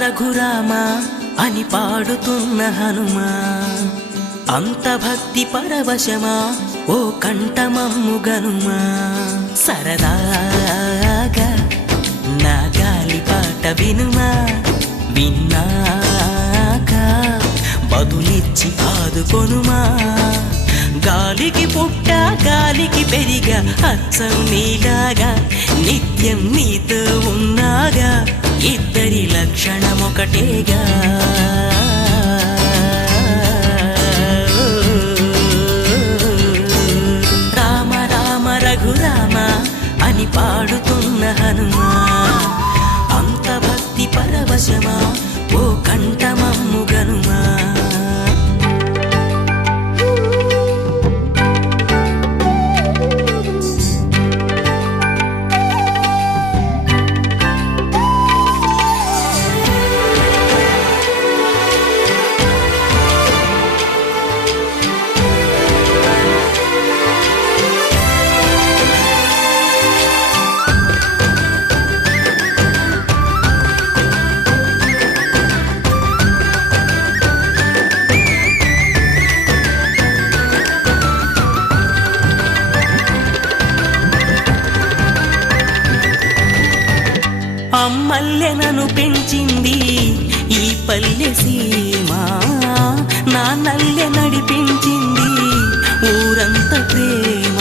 రఘురామ అని పాడుతున్న హనుమా, అంత భక్తి పరవశమా ఓ కంఠమమ్ము గనుమా. సరదాగా నా గాలి పాట వినుమా, విన్నాక బదులిచ్చి ఆదుకొనుమా. గాలికి పుట్ట గాలికి పెరిగా అచ్చం నీలాగా, నిత్యం నీతో ఉన్నాగా, ఇద్దరి లక్షణం ఒకటేగా. రామ రామ రఘురామ అని పాడుతున్న హనుమా, అంత భక్తి పరవశమా ఓ కంఠమమ్ము గనుమా. అమ్మల్లె నన్ను పెంచింది ఈ పల్లె సీమ, నాన్నల్లె నడిపించింది ఊరంత ప్రేమ.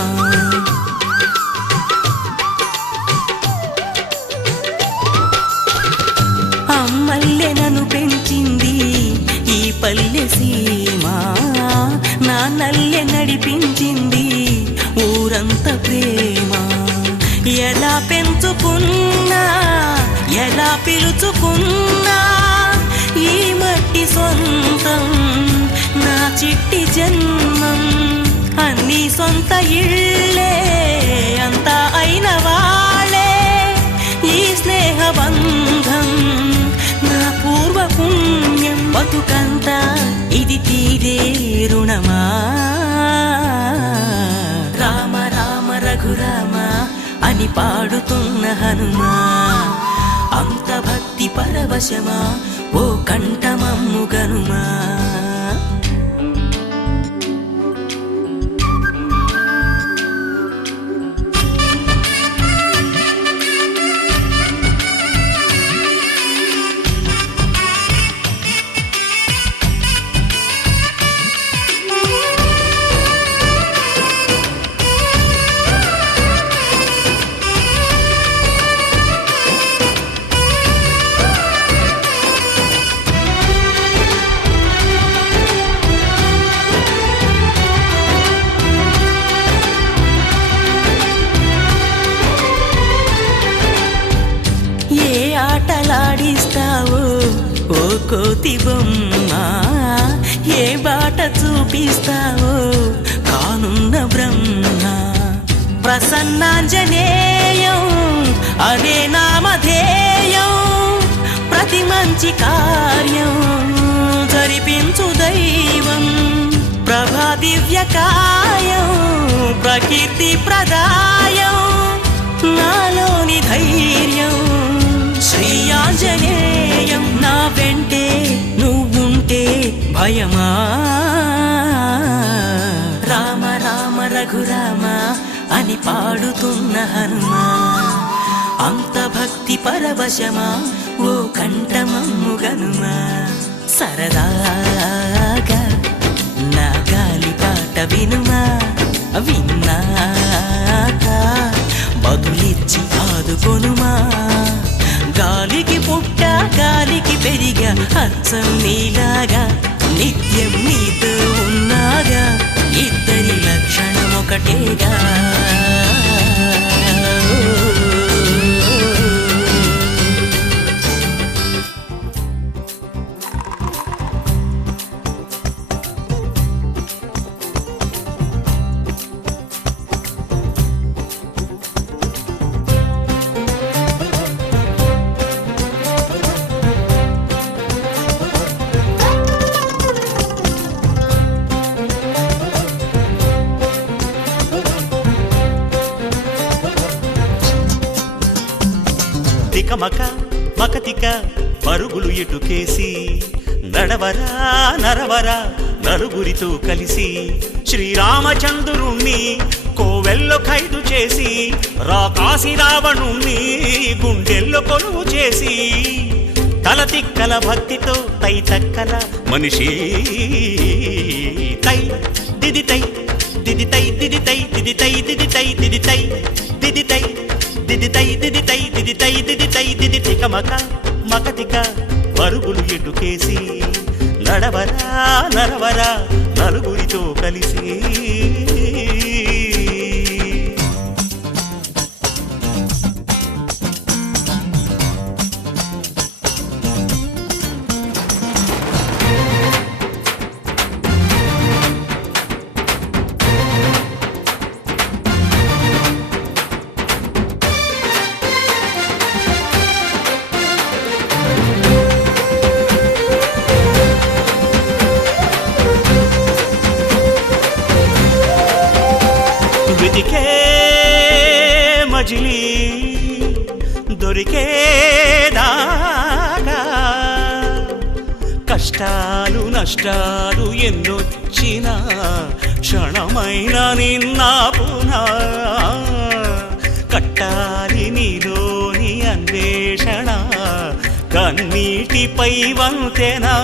అమ్మల్లె నన్ను పెంచింది ఈ పల్లె సీమ, నాన్నల్లె నడిపించింది ఊరంత ప్రేమ. ఎలా పెంచుకున్నా ఎలా పిలుచుకున్నా ఈ మట్టి సొంతం నా చిట్టి జన్మం. అన్ని సొంత ఇళ్ళే అంతా అయిన వాళ్ళే ఈ స్నేహ బంధం నా పూర్వ పుణ్యం. బతుకంతా ఇది తీరే రుణమా. రామ రామ రఘురామ అని పాడుతున్న హనుమా, అంత భక్తి పరవశమా ఓ కంఠమమ్ము గనుమా. ఆటలాడిస్తావో ఓ కోతి బొమ్మ, ఏ బాట చూపిస్తావో కానున్న బ్రహ్మ. ప్రసన్నాంజనేయం అనే నామధేయం, ప్రతి మంచి కార్యం జరిపించుద దైవం ప్రభా దివ్యకాయం ప్రకీర్తి ప్రదాయం నాలోని ధైర్యం శ్రీ ఆంజనేయం నా వెంటే నువ్వుంటే భయమా రామ రామ రఘురామ అని పాడుతున్న హనుమా అంత భక్తి పరవశమా ఓ కంఠమమ్ముగనుమా సరదాగా నా గాలి పాట వినుమా విన్నాక బదులిచ్చి ఆదుకొనుమా గాలికి పుట్ట గాలికి పెరిగా అచ్చం నీలాగా నిత్యం నీతో ఉన్నాగా ఇద్దరి లక్షణం ఒకటేగా తికమక మకతిక పరుగులు ఎటుకేసి నడవరా నరవరా నలుగురితో కలిసి శ్రీరామచంద్రుణ్ణి కోవెల్లో ఖైదు చేసి రాకాసి రావణుణ్ణి గుండెల్లో కొలువు చేసి తలతిక్కల భక్తితో తై తక్కల మనిషి తై దిదితై దిదితై దిదితై దిదితై దిదితై దిదితై దిదితై దిదితై దిదితై దిదితై దిదితై దిది తికమక మకతిక పరుగులు ఎటుకేసి నడవరా నరవరా నలుగురితో కలిసి వెతికే మజిలీ దొరికేదాగా కష్టాలు నష్టాలు ఎన్నొచ్చినా క్షణమైన నిన్నాపునా కట్టాలి నీలోని అన్వేషణ కన్నీటిపై వంతెనా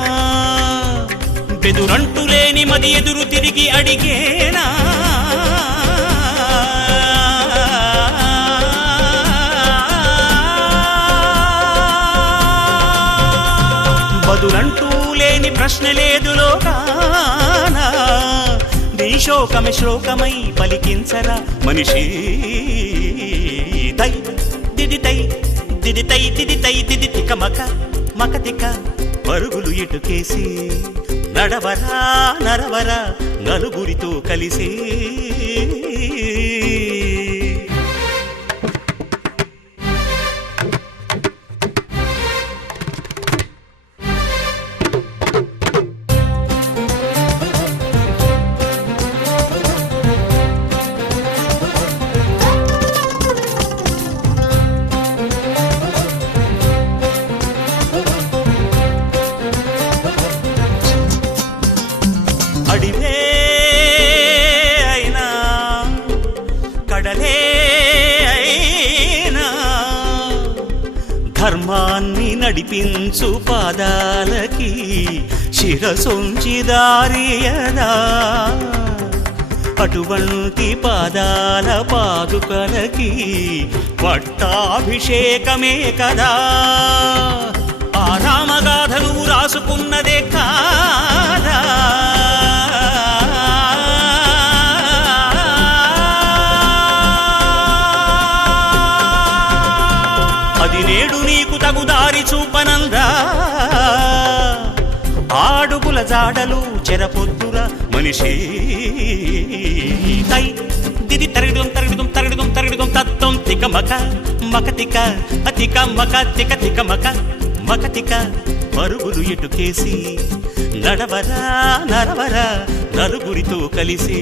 బెదురంటూ లేని మది ఎదురు తిరిగి అడిగేనా బదులంటూ లేని ప్రశ్న లేదు లోకానా నీ శోకమే శ్లోకమై పలికించరా మనిషి తై దిదితై దిదితై దిదితై దిది తికమక మకతిక పరుగులు ఎటుకేసి నడవరా నరవరా నలుగురితో కలిసి అడివే అయినా కడలే అయినా ధర్మాన్ని నడిపించు పాదాలకి శిరసొంచి దారియదా అటువంటి పాదాల పాదుకలకి పట్టాభిషేకమే కదా ఆ రామగాథలు రాసుకున్నదే కాదా అది నేడు నీకు తగు దారి చూపనందా ఆడుగుల జాడలు చెరపొద్దుల మనిషి తై దిది తరగడం తరగడం తరగడం తరగడం తత్వం తికమక మకతిక అతిక మక తిక తికమక మకతిక పరుగులు ఎటుకేసి నడవరా నరవరా నలుగురితో కలిసి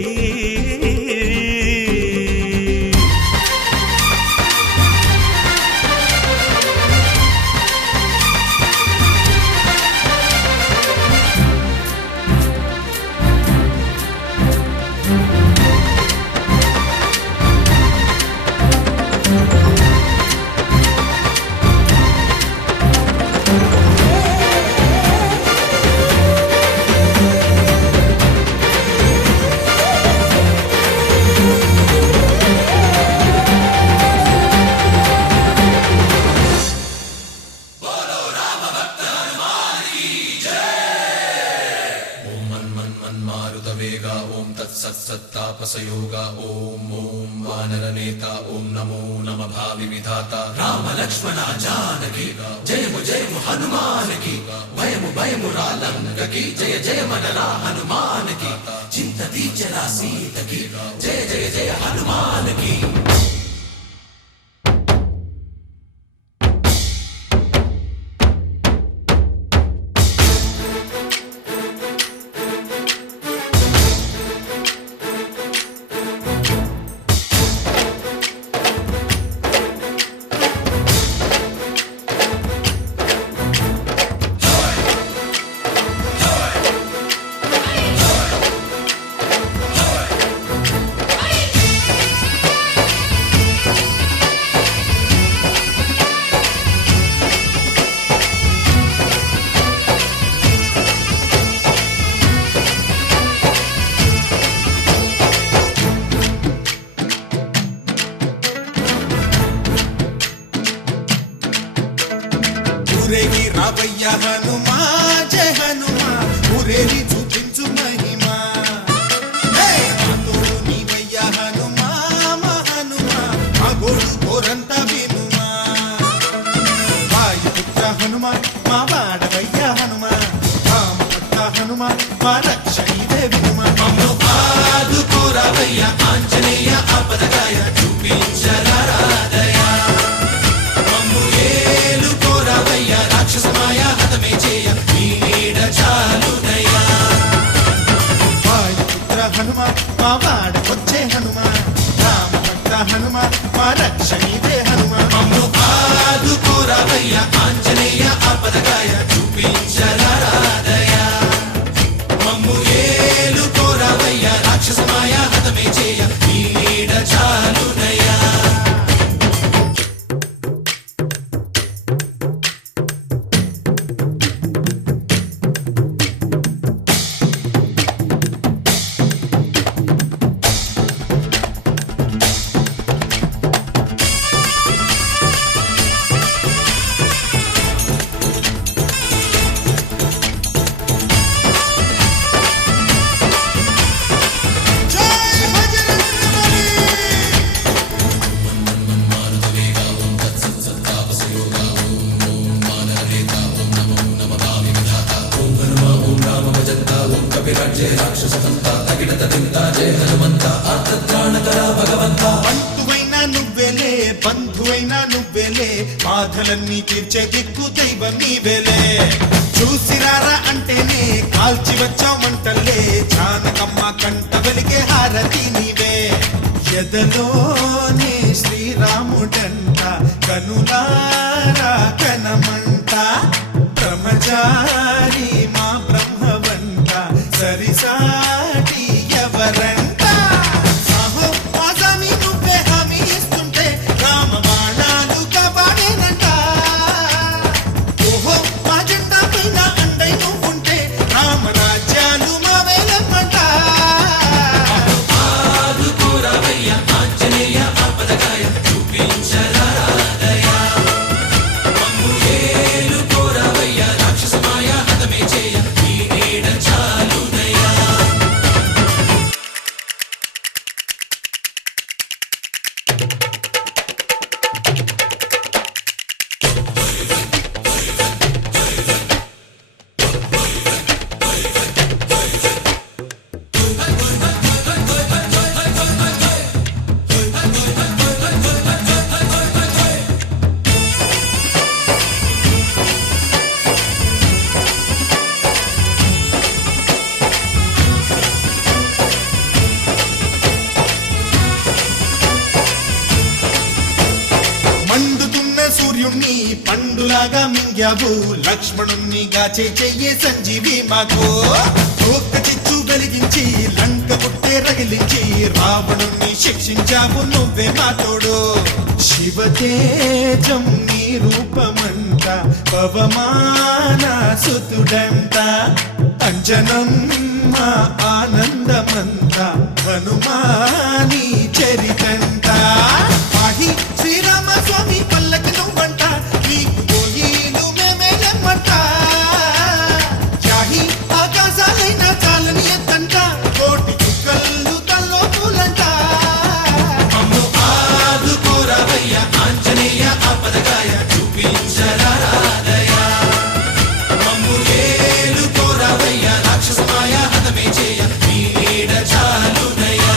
वेगा ओम तत्सत्तापसयोगा ओम ओम वानरनेता ओम नमो नमः भावि विधाता राम लक्ष्मण जानकी जय हनुमान की भयमु भयमु रालंक की जय जय मनरा हनुमान की चिंतती चला सीत की जय जय जय हनुमान की ఊరేగి రావయ్య హనుమా జయ హనుమా ఊరేగి చూపించు మహిమా తోడు నీవయ్య హనుమా మా హనుమా మా గోడు కోరంత వినుమా వాయుపుత్ర హనుమా మా వాడవయ్య హనుమా రామభక్త హనుమా మా రక్షణిదే వినుమా మమ్ము ఆదుకోరావయ్య ఆంజనేయ ఆపదగాయ చూపించరాదయ రాక్షసమాయ హతమే చేయ నీ నీడ చాలునయ్యా వాయుపుత్ర హనుమ మా వాడకొచ్చే హనుమ రామభక్త హనుమ మా రక్షణిదే హనుమ మమ్ము ఆదుకోరావయ్య ఆంజనేయ ఆపదగాయ చూపించరాదయ మమ్ము ఏలుకోరావయ్య రాక్షసమాయ హతమే చేయ నీ నీడ చాలునయ్యా బంధువైనా నువ్వేలే బంధువైనా నువ్వేలే బాధలన్నీ తీర్చే దిక్కు దైవం నీవేలే చూసిరారా అంటేనే కాల్చి వచ్చామంటలే జానకమ్మ కంట వెలిగే హారతి నీవే ఎదలోనే శ్రీరాముడంట కనులారా కనమంట బ్రహ్మచారి మా బ్రహ్మవంట సరిసాటి ఎవరంట లాగా మింగావు లక్ష్మణుణ్ణి గాచే చెయ్యే సంజీవి మాకు ఒక్క చిచ్చు వెలిగించి లంక పుట్టే రగిలించి రావణుణ్ణి శిక్షించావు నువ్వే మా తోడు శివతేజం నీ రూపమంట పవమాన సుతుడంట అంజనం మా ఆనందమంత హనుమాని చరితంట పాహి శ్రీరామ స్వామి పల్లకి నువ్వంట నీకు పోయిలు మేమేలమ్మంట చాహి ఆకాశాలైన చాలని ఎత్తంట కోటి చుక్కలు తల్లో పూలంట అమ్ము ఆదుకోరవయ్య ఆంజనేయ ఆపదగాయ చూపించరాదయ అమ్ము ఏలుకోరవయ్య రాక్షసమాయ హతమే చేయ నీ నీడ చాలునయ్యా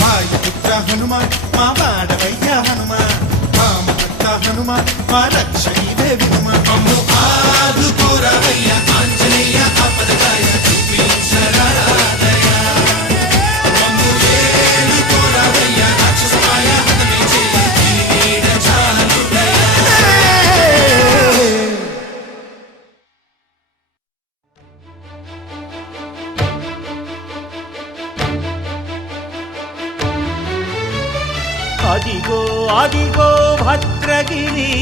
వాయుపుత్ర హనుమాన్ మా వాడవయ్య హనుమాన్ రామభక్త హనుమాన్ మా రక్షణీవే వినుమాన్ అమ్ము ఆదుకోరవయ్య ఆంజనేయ ఆపదగాయ చూపించరాదయ అమ్ము ఏలుకోరవయ్య రాక్షసమాయ హతమే చేయ నీ నీడ చాలునయ్యా అదిగో అదిగో భద్రగిరి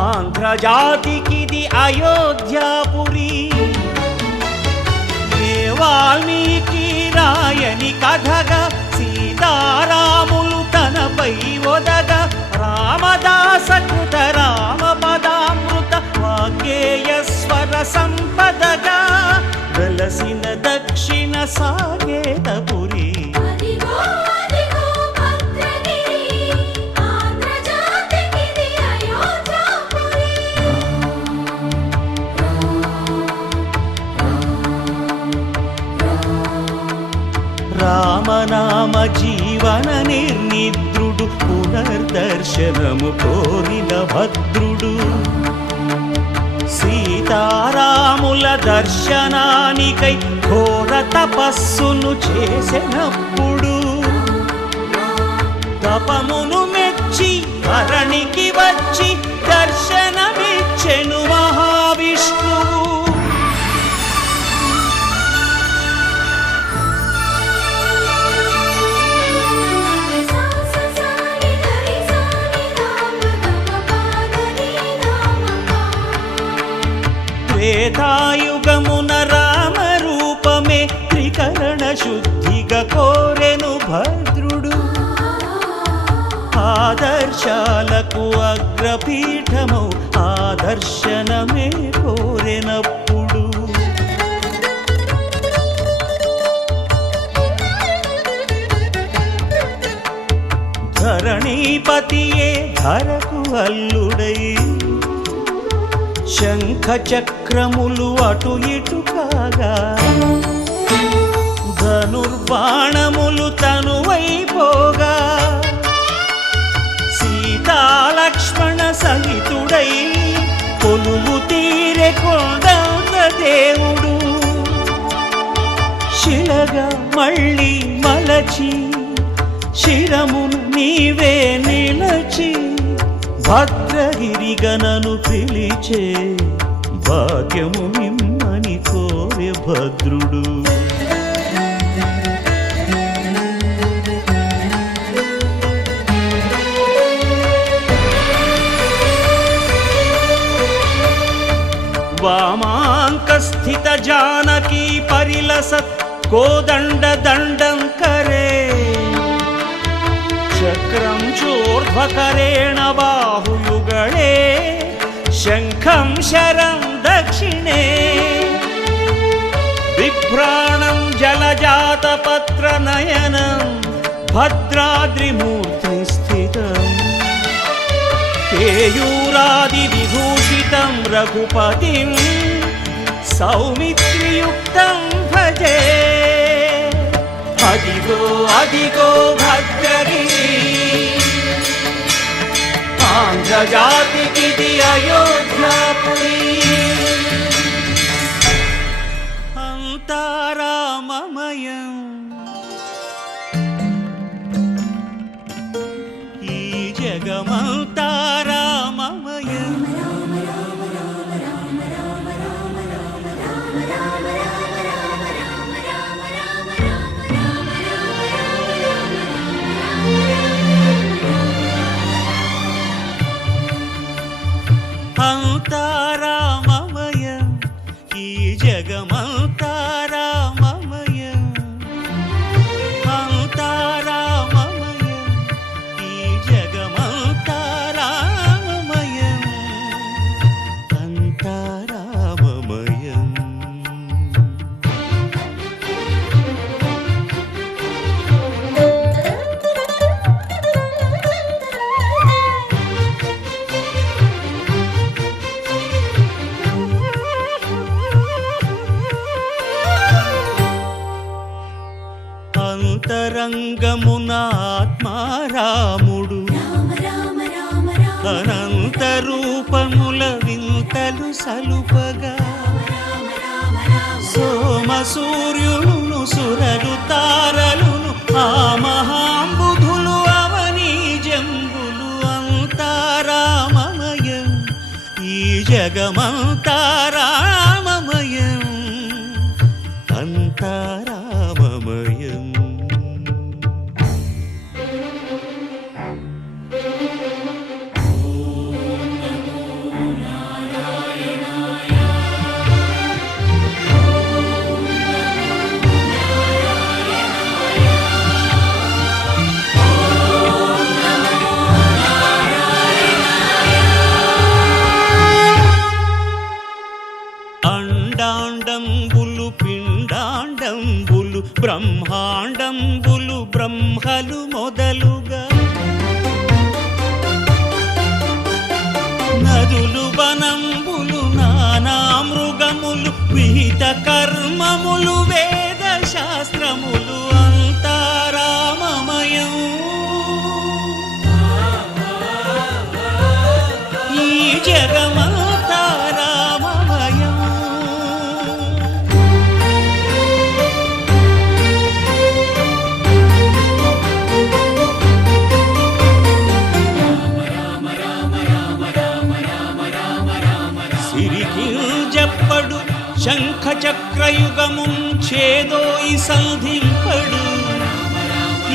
ఆంధ్రజాతికిది అయోధ్యాపురి ఏ వాల్మీకి రాయని కథగా సీతారాములు తనపై ఒదగ రామదాస కృత రామ పదామృత వాగ్గేయస్వర సంపదగా వెలసిన దక్షిణ సాగేతపురి అదిగో అదిగో భద్రగిరి ఆంధ్రజాతికిది అయోధ్యాపురి రామనామ జీవన నిర్నిద్రుడు పునర్దర్శనము కోరిన భద్రుడు సీతారాముల దర్శనానికై ఘోర తపస్సును చేసినప్పుడు తపమును మెచ్చి ధరణికి వచ్చి దర్శనమిచ్చెను మహావిష్ణువు సాససాని గరి సాని రామ గమ పాదని రామ త్రేతాయుగమున రామ రూపమే త్రికరణ శుద్ధిగా కోరెను భద్రుడు ఆదర్శాలకు అగ్రపీఠమౌ ఆదర్శనమే కోరెనప్పుడు ధరణీపతియే ధరకు అల్లుడై శంఖ చక్రములు అటు ఇటు కాగా ధనుర్బాణములు తనువైపోగా సీతాలక్ష్మణ సహితుడై కొలువు తీరె కొండంత దేవుడు శిలగా మళ్ళీ మలచి శిరమును నీవే నిలచి భద్రగిరిగనను పిలిచే భాగ్యము నిమ్మని కోరె భద్రుడు वामाङ्कस्थित जानकी परिलसत् कोदण्ड दण्डं करे चक्रं चोर्ध्वकरेण बाहुयुगळे शङ्खं शरं दक्षिणे बिभ्राणं जलजातपत्रनयनं भद्राद्रिमूर्ति स्थितम् केयूरादिविभूषितं रघुपतिं सौमित्रियुक्तं भजे अदिगो अदिगो भद्रगिरि आन्ध्रजातिकिदि अयोध्यापुरी अन्ताराममयम् ఈ జగమంతా జగమంతా రామమయం అంతా రామమయం ఈ జగమంతా రామమయం అంతా రామమయం అంతరంగమున ఆత్మారాముడు అనంత రూపముల వింతలు సలుపగా సోమ సూర్యులను సురలు తారలును ఆ మహాంబుధులు అవనీ జంబులు అంతారామమయం ఈ జగమంతా రామమయం అంతారామమయం అండాండంబులు పిండాండంబులు బ్రహ్మాండంబులు బ్రహ్మలు మొదలుగా నదులు వనంబులు నానా మృగములు విహిత కర్మములు వేద శాస్త్రములు అంతారామమయం ఈ జగమంతా రామమయం సిరికింజప్పడు శంఖ చక్రయుగముం చేదోయి సంధింపడు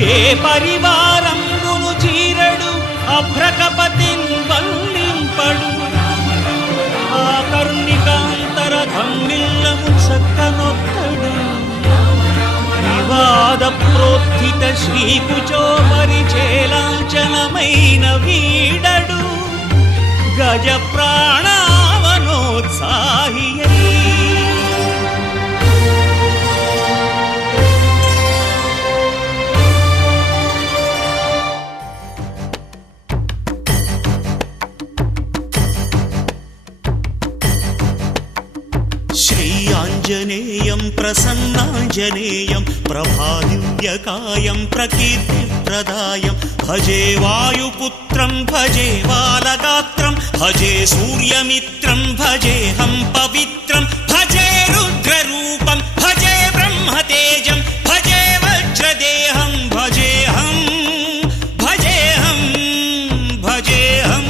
ఏ పరివారంబును చీరడు అభ్రకపతిన్ వల్లింపడు ఆ కర్ణికాంతర ధమ్మిల్లము చక్కనొత్తడు వివాద ప్రోత్థిత శ్రీకుచో పరిచేలాంచనమైన వీడడు గజ ప్రాణావనోత్సాహియై శ్రీ ఆంజనేయం ప్రసన్నాంజనేయం ప్రభాదివ్యకాయం ప్రకీర్తిప్రదాయం భజే వాయుపుత్రం భజే బాలగాత్రం భజే సూర్యమిత్రం భజేహం పవిత్రం భజే రుద్రరూపం భజే బ్రహ్మతేజం భజే వజ్రదేహం భజేహం భజేహం భజేహం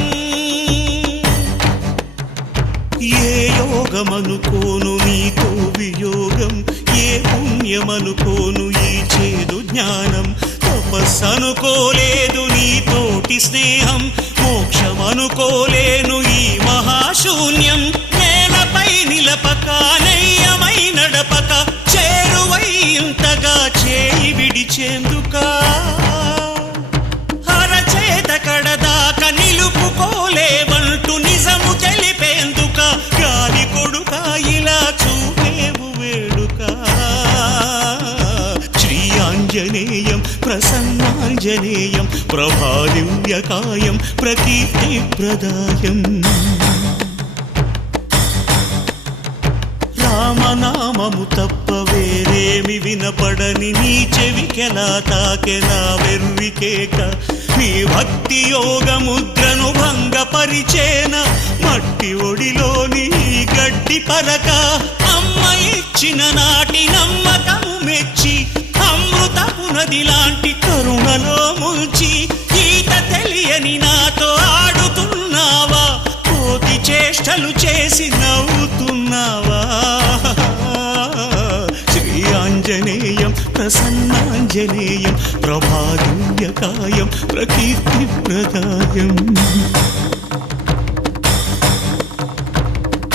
ఏ యోగమనుకోను నీతో వియోగం ఏ పుణ్యమనుకోను ఈ చేదు జ్ఞానం తపస్సనుకోలేదు నీతోటి స్నేహం మోక్షమనుకోలేను ఈ మహాశూన్యం నేలపై నిలపక నయ్యమై నడపక చేరువై ఇంతగా చేయి విడిచేందుకా అరచేత కడదాక నిలుపుకోలేవంటూ నిజము తెలిపేందుక గాలి కొడుక ఇలా చూపేవు వేడుక శ్రీ ఆంజనేయం ప్రసన్నాంజనేయం ప్రభాదివ్యకాయం ప్రకీర్తిప్రదాయం రామనామము తప్ప వేరేమి వినపడని నీ చెవికెలా తాకెలా వెర్రికేక నీ భక్తి యోగ ముద్రను భంగపరిచేన మట్టి ఒడిలోని గడ్డి పరక అమ్మ ఇచ్చిన నాటి నమ్మకము మెచ్చి అమృతపు నది లాంటి కరుణలో ముంచి ఈత తెలియని నాతో ఆడుతున్నావా కోతి చేష్టలు చేసి నవ్వుతున్నావా శ్రీ ఆంజనేయం ప్రసన్నాంజనేయం ప్రభాదివ్యకాయం ప్రకీర్తిప్రదాయం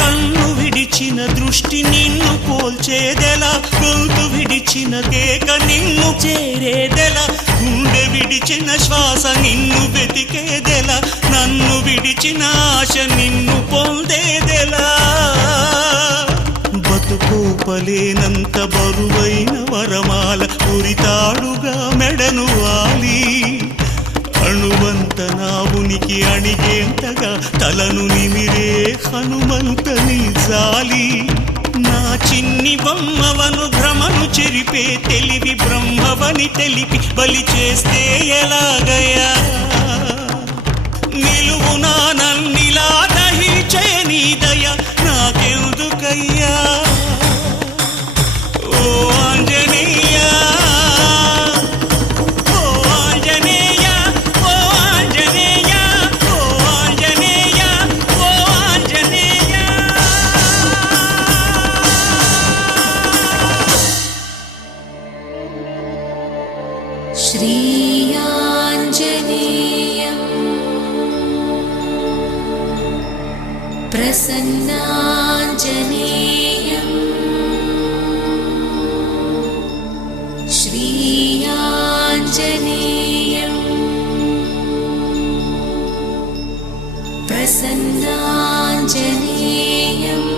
కన్ను విడిచిన దృష్టి నిన్ను పోల్చేదెలా, గొంతు విడిచిన కేక నిన్ను చేరేదెలా, గుండె విడిచిన శ్వాస నిన్ను వెతికేదెలా, నన్ను విడిచిన ఆశ నిన్ను పొందేదెలా. బతుకోపలేనంత బరువైన వరమాల ఉరితాడుగా మెడను వాలి, అణువంత నా ఉనికి అణిగేంతగా తలను నిమిరే హనుమంతని జాలి. నా చిన్ని బొమ్మవను భ్రమను చెరిపే తెలివి బ్రహ్మవని తెలిపి బలి చేస్తే ఎలాగయ్యా, నిలువునా నన్నిలా దహించే నీ దయ నాకెందుకయ్యా. ఓ ఆంజనేయ, ఓ ఆంజనేయ, ఓ ఆంజనేయ, ఓ ఆంజనేయ, ఓ ఆంజనేయ. श्रीयाञ्जनेयम् प्रसन्नाञ्जनेयम् श्रीयाञ्जनेयम् प्रसन्नाञ्जनेयम्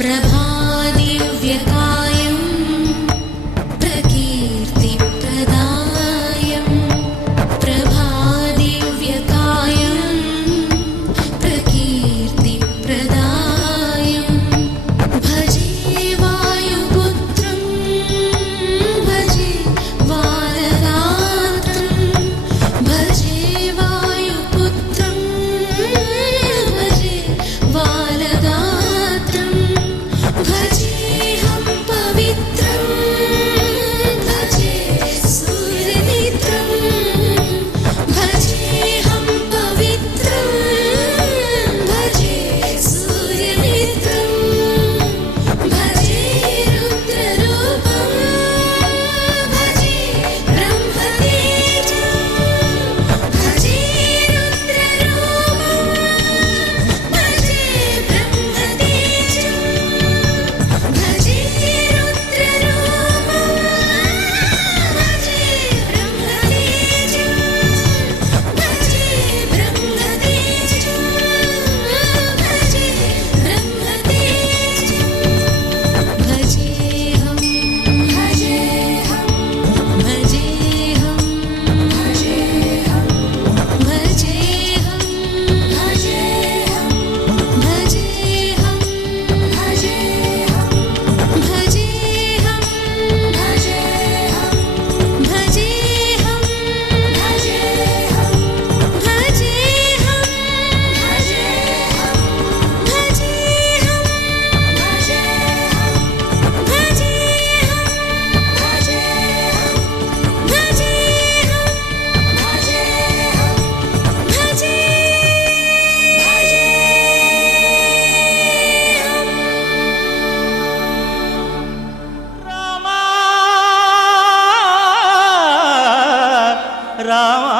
प्रभादिव्यकायम् प्रकीर्तिप्रदायम् प्रभादिव्यकायम् प्रकीर्तिप्रदायम् भजे वायुपुत्रं भजे वाररात्रं भजे वायुपुत्रं भजे वाररात्रं भजेऽहं पवित्रं भजे सूर्यमित्रं भजेऽहं पवित्रं भजे सूर्यमित्रं भजे रुद्ररूपं भजे ब्रह्मतेजं भजे रुद्ररूपं भजे ब्रह्मतेजं भजे रुद्ररूपं भजे ब्रह्मतेजं भजे ब्रह्मतेजं भजे ब्रह्मतेजं भजेऽहं भजेऽहं भजेऽहं भजेऽहं भजेऽहं भजेऽहं भजेऽहं भजेऽहं भजेऽहं भजेऽहं भजेऽहं भजेऽहं भजेऽहं రామా రామా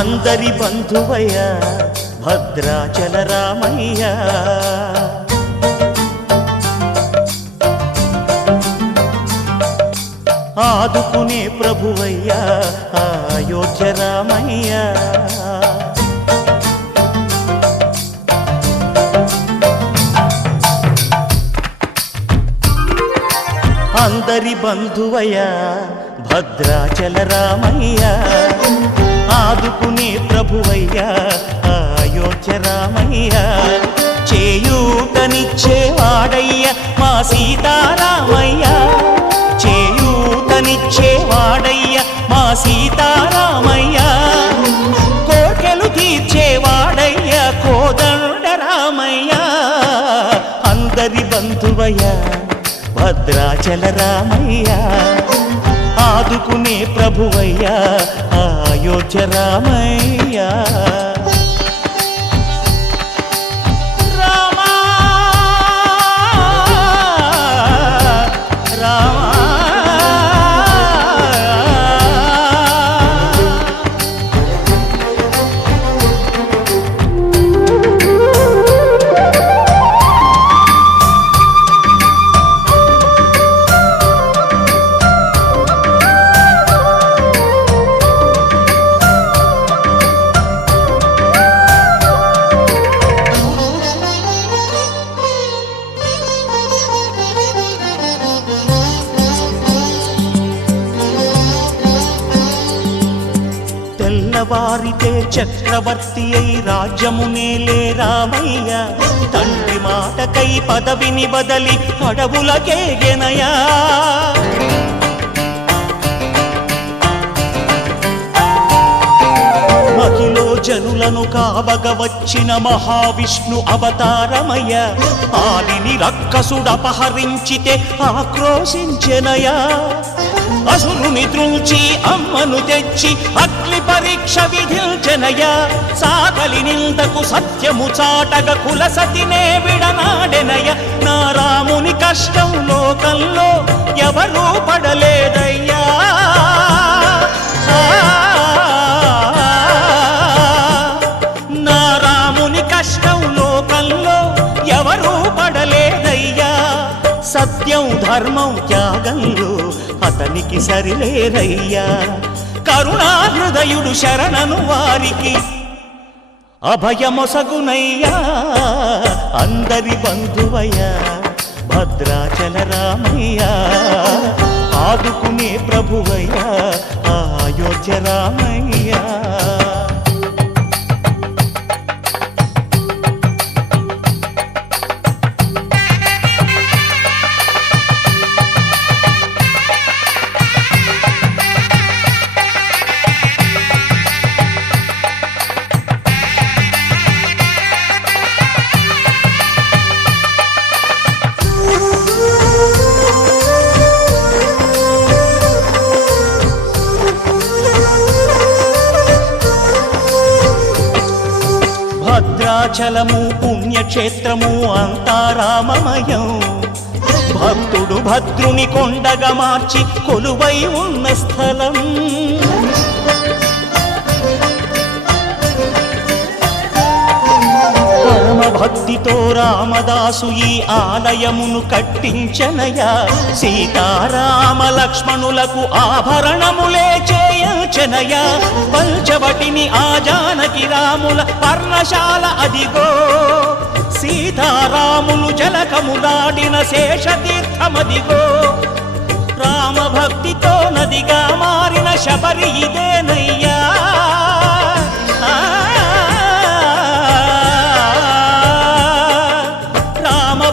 అందరి బంధువయ్య భద్రాచల రామయ్య, ఆదుకునే ప్రభువయ్య అయోధ్య రామయ్య. అందరి బంధువయ్య భద్రాచల రామయ్య, ఆదుకునే ప్రభువయ్య అయోధ్య రామయ్య. చేయూతనిచ్చేవాడయ్య మా సీతారామయ్య, చేయూతనిచ్చేవాడయ్య మా సీతారామయ్య. కోర్కెలు తీర్చేవాడయ్య కోదండ రామయ్య. అందరి బంధువయ్య భద్రాచల రామయ్య, ఆదుకునే ప్రభువయ్య అయోధ్య రామయ్య రామా రామా తెల్లవారితే చక్రవర్తి అయి రాజ్యమునేలే రామయ్య తండ్రి మాటకై పదవిని బదలి అడవులకేగెనయా మహిలో జనులను కావగ వచ్చిన మహావిష్ణు అవతారమయ్య ఆలిని రక్కసుడపహరించితే ఆక్రోశించెనయా అసురుని త్రుంచి అమ్మను తెచ్చి అగ్ని పరీక్ష విధించెనయ సాకలి నిందకు సత్యము చాటగ కులసతినే విడనాడెనయ నా రాముని కష్టం లోకంలో ఎవరూ పడలేదయ్యా నా రాముని కష్టం లోకంలో ఎవరూ పడలేదయ్యా సత్యం ధర్మం త్యాగంలో అతనికి సరిలేరయ్యా కరుణాహృదయుడు శరణను వారికి అభయమొసగునయ్యా అందరి బంధువయ్యా భద్రాచల రామయ్య ఆదుకునే ప్రభువయ్యా అయోధ్య రామయ్య భద్రాచలము పుణ్యక్షేత్రము అంతా రామమయం భక్తుడు భద్రుని కొండగా మార్చి కొలువై ఉన్న స్థలం పరమ భక్తితో రామదాసు ఈ ఆలయమును కట్టించనయా సీతారామ లక్ష్మణులకు ఆభరణములే చేయించనయా పంచవటిని ఆ జానకి రాముల పర్ణశాల అదిగో సీతారాములు జలకములాడిన శేషతీర్థమదిగో రామ భక్తితో నదిగా మారిన శబరి ఇదేనయ్యా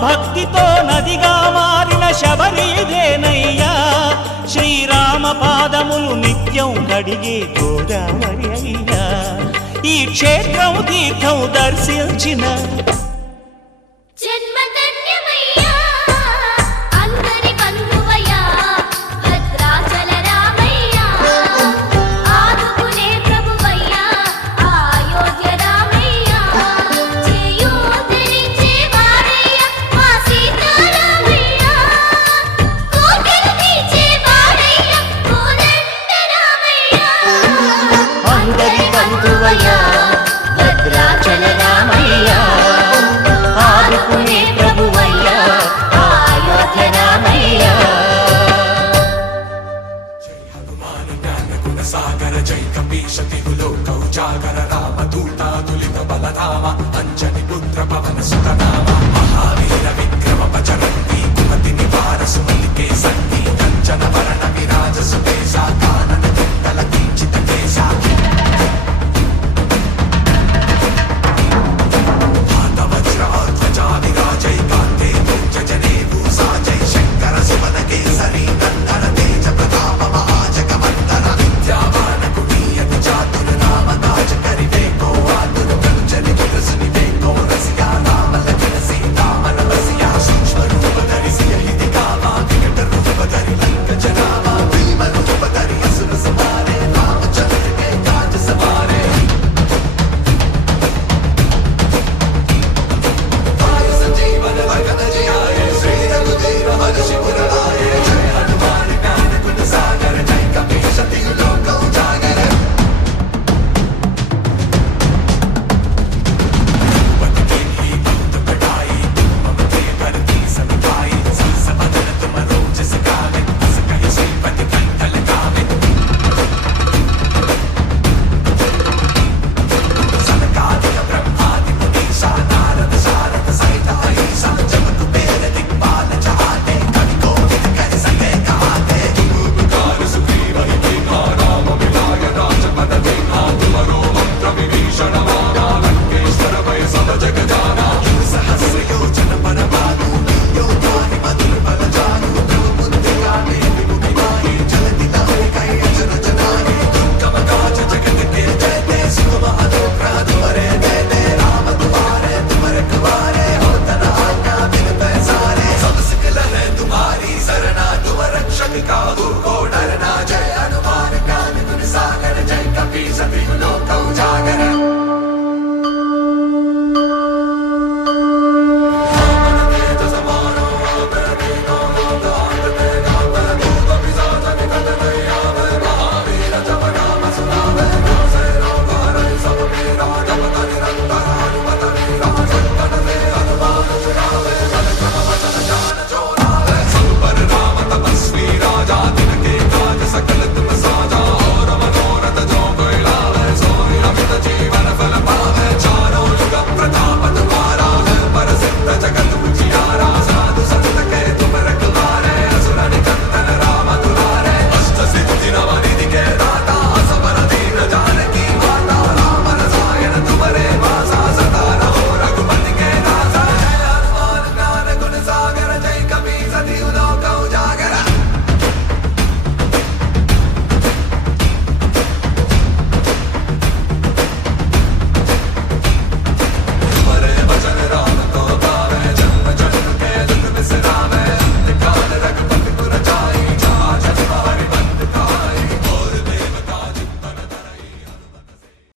భక్తితో నదిగా మారిన శబరి ఇదేనయ్యా శ్రీరామ పాదములు నిత్యం కడిగే గోదావరి అయ్యా ఈ క్షేత్రం తీర్థం దర్శించిన భద్రాచల రామయ్య ఆదుకునే ప్రభువయ్య అయోధ్య రామయ్య జై హనుమాన్ జ్ఞాన గుణ సాగర జై కపీశ తిహులో కౌజాగర